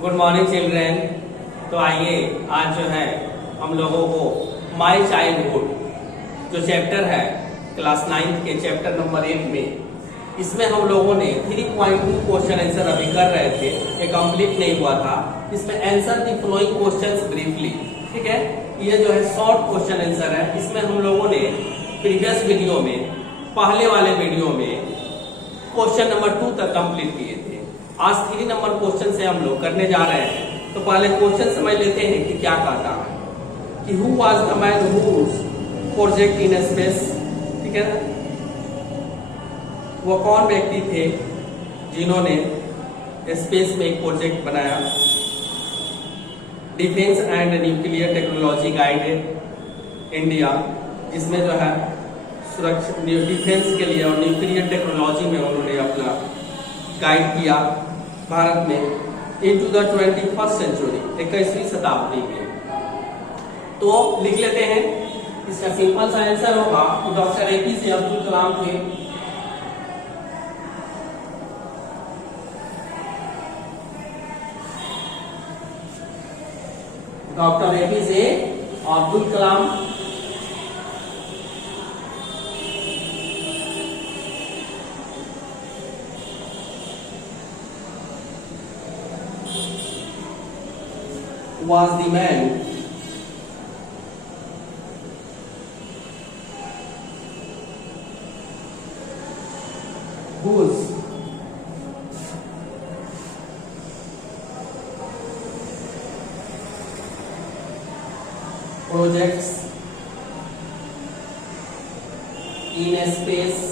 Good morning children. तो आइए आज जो है हम लोगों को माई चाइल्डहुड जो चैप्टर है क्लास 9 के चैप्टर नंबर 8 में, इसमें हम लोगों ने 3.2 क्वेश्चन आंसर अभी कर रहे थे, ये कंप्लीट नहीं हुआ था। इसमें answer the following questions briefly, ठीक है। ये जो है शॉर्ट क्वेश्चन आंसर है। इसमें हम लोगों ने प्रीवियस वीडियो में, पहले वाले वीडियो में क्वेश्चन नंबर 2 तक कंप्लीट किए थे। आज 3 नंबर क्वेश्चन से हम लोग करने जा रहे हैं। तो पहले क्वेश्चन समझ लेते हैं कि क्या कहता है कि who was the man whose project in space, ठीक है ना। वो कौन व्यक्ति थे जिन्होंने स्पेस में एक प्रोजेक्ट बनाया। Defence and nuclear technology guided India, जिसमें जो है सुरक्षा डिफेंस के लिए और न्यूक्लियर टेक्नोलॉजी में उन्होंने अपना गाइड किया भारत में इनटू द 21st सेंचुरी, 21वीं शताब्दी में। तो लिख लेते हैं, इसका सिंपल सा आंसर होगा कि डॉक्टर एपीजे अब्दुल कलाम थे। Doctor APJ Abdul Kalam was the man whose projects in space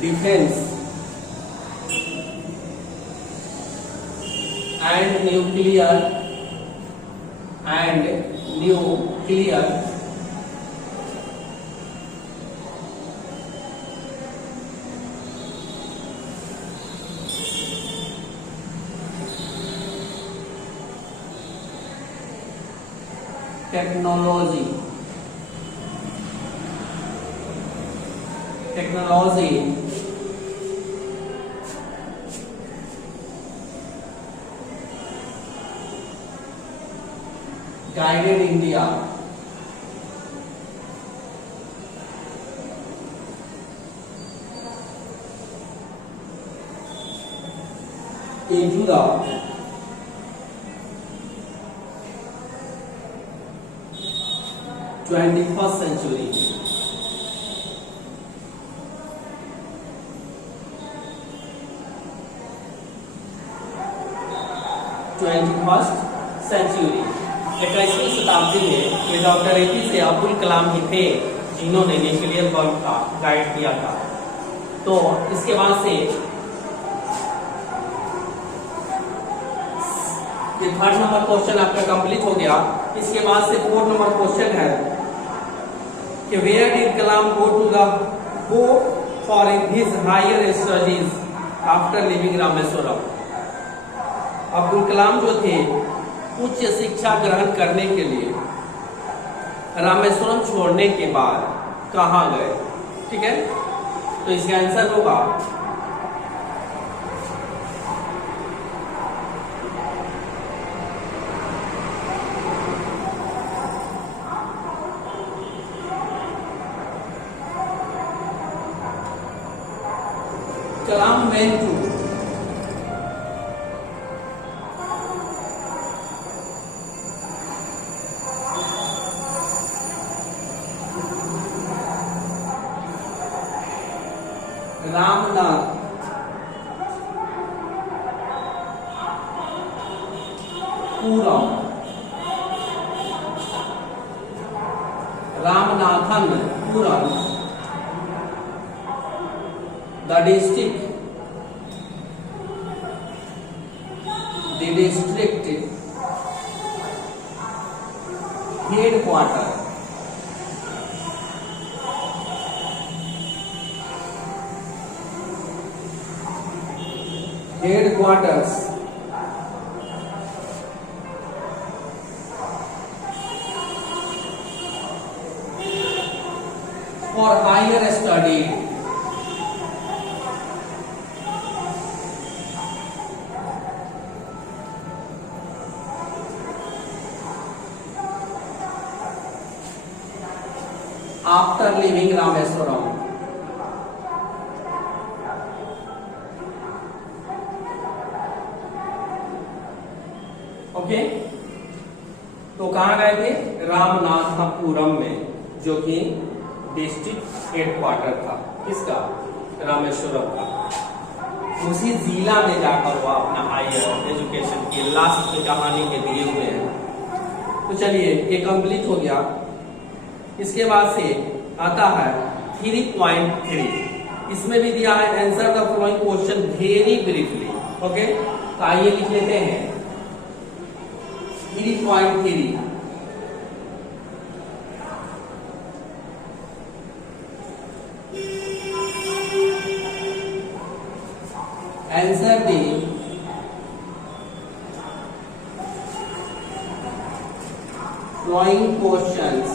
defense and nuclear technology guided India into the 21st century. Century 21वीं शताब्दी में ये डॉक्टर एपीजे अब्दुल कलाम ही थे जिन्होंने न्यूक्लियर बम का गाइड किया था। तो इसके बाद से ये 3rd नंबर क्वेश्चन आपका कंप्लीट हो गया। इसके बाद से 4th नंबर क्वेश्चन है कि where did Kalam go for his higher studies after living Rameswaram. Abdul Kalam जो थे उच्च शिक्षा ग्रहण करने के लिए रामेश्वरम छोड़ने के बाद कहाँ गए, ठीक है। तो इसका आंसर होगा कलाम went to Ramnath Puram, Ramanathan Puram, the district headquarter headquarters for higher study. After leaving Rameswaram. Okay, तो कहाँ गए थे? रामनाथपुरम में, जो कि डिस्ट्रिक्ट हेडक्वार्टर था किसका? रामेश्वरम का। उसी जिला में जाकर वो अपना हायर एजुकेशन की लास्ट में कहानी के दिए हुए हैं। तो चलिए, ये कंप्लीट हो गया। इसके बाद से आता है 3.3। इसमें भी दिया है answer the following question very briefly. Okay, तो आइए लिख लेते हैं 3.3। Answer the following questions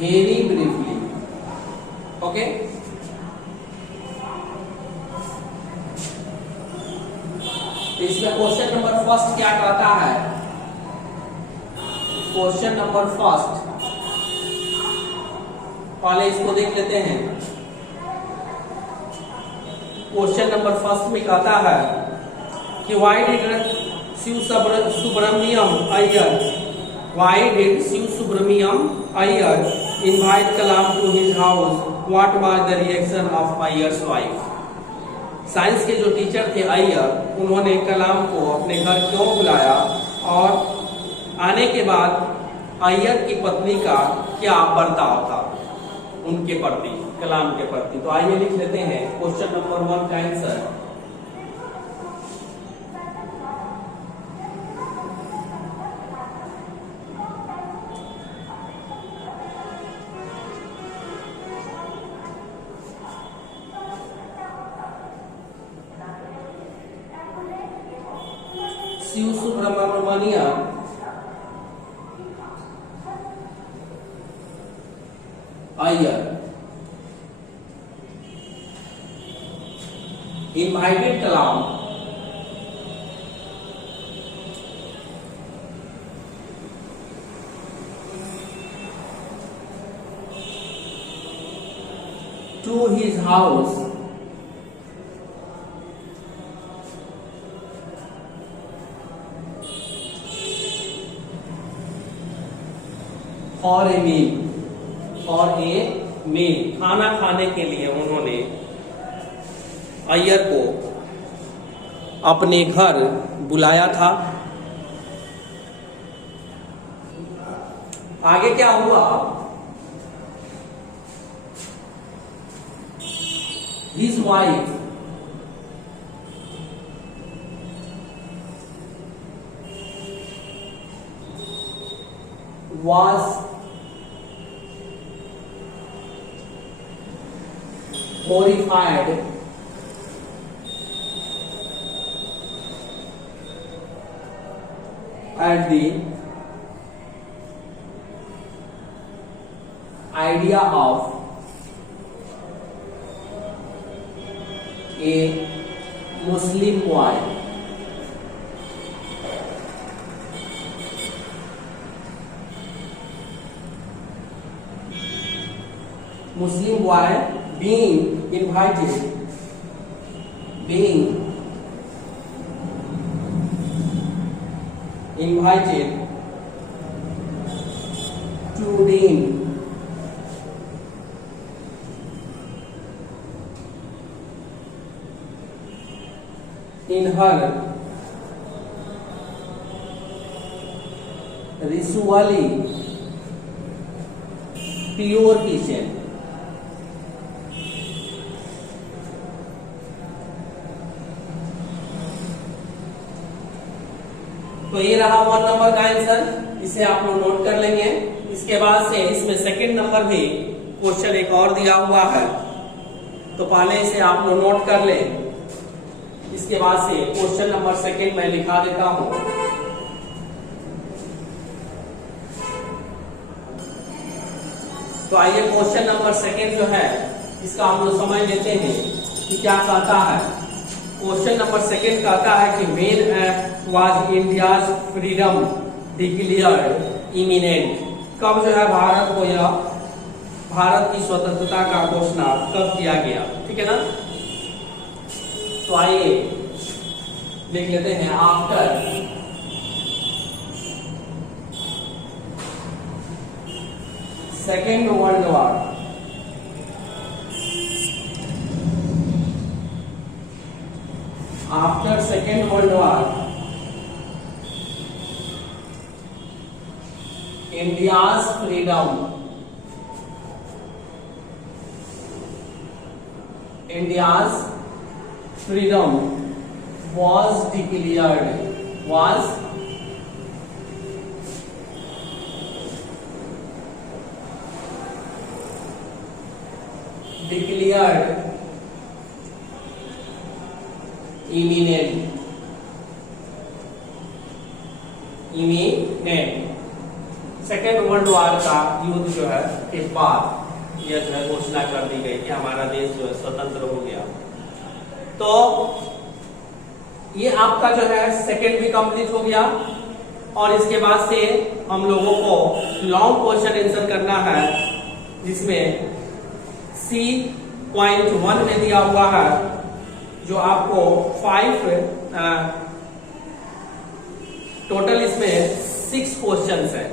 very briefly. Okay, इसमें क्वेश्चन नंबर फर्स्ट क्या कहता है? क्वेश्चन नंबर फर्स्ट, पहले इसको देख लेते हैं। क्वेश्चन नंबर फर्स्ट में कहता है कि why did Shiv Subramaniam Iyer invite Kalam to his house? What was the reaction of Ayyer's wife? Science के जो टीचर थे अय्यर, उन्होंने कलाम को अपने घर क्यों बुलाया, और आने के बाद अय्यर की पत्नी का क्या बर्ताव था उनके प्रति, कलाम के प्रति। तो आइए लिख लेते हैं क्वेश्चन नंबर 1 का answer. Shiv Subramaniam Iyer invited Kalam to his house for a meal, खाना खाने के लिए उन्होंने अय्यर को अपने घर बुलाया था। आगे क्या हुआ? His wife was horrified at the idea of a Muslim boy being invited to dine in her ritually pure kitchen। तो ये रहा 1 नंबर का आंसर, इसे आप लोग नोट कर लेंगे। इसके बाद से इसमें सेकंड नंबर भी क्वेश्चन एक और दिया हुआ है, तो पहले इसे आप लोग नोट कर लें। इसके इसके बाद से क्वेश्चन नंबर सेकंड मैं लिखा देता हूं। तो आइए क्वेश्चन नंबर सेकंड जो है इसका हम लोग समझ लेते हैं कि क्या कहता है। क्वेश्चन नंबर सेकंड कहता है कि when was India's freedom declared imminent, कब जो है भारत को यह भारत की स्वतंत्रता का घोषणा कब किया गया, ठीक है ना। तो आइए लिख लेते हैं after second world war, after second world war India's freedom, India's freedom was declared, was declared imminent, second world war का युद्ध जो है के बाद यह जो है घोषणा कर दी गई कि हमारा देश जो है स्वतंत्र हो गया। तो ये आपका जो है सेकंड भी कंप्लीट हो गया और इसके बाद से हम लोगों को लॉन्ग क्वेश्चन आंसर करना है, जिसमें C.1 में दिया हुआ है जो आपको 5 टोटल इसमें 6 क्वेश्चंस है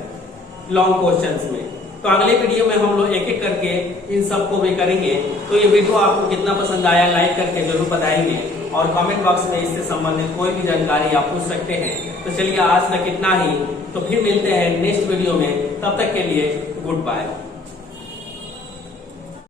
लॉन्ग क्वेश्चंस में। तो अगले वीडियो में हम लोग एक एक करके इन सबको भी करेंगे। तो ये वीडियो आपको कितना पसंद आया लाइक करके जरूर बताएंगे और कमेंट बॉक्स में इससे संबंधित कोई भी जानकारी आप पूछ सकते हैं। तो चलिए आज तक इतना ही, तो फिर मिलते हैं नेक्स्ट वीडियो में, तब तक के लिए गुड बाय।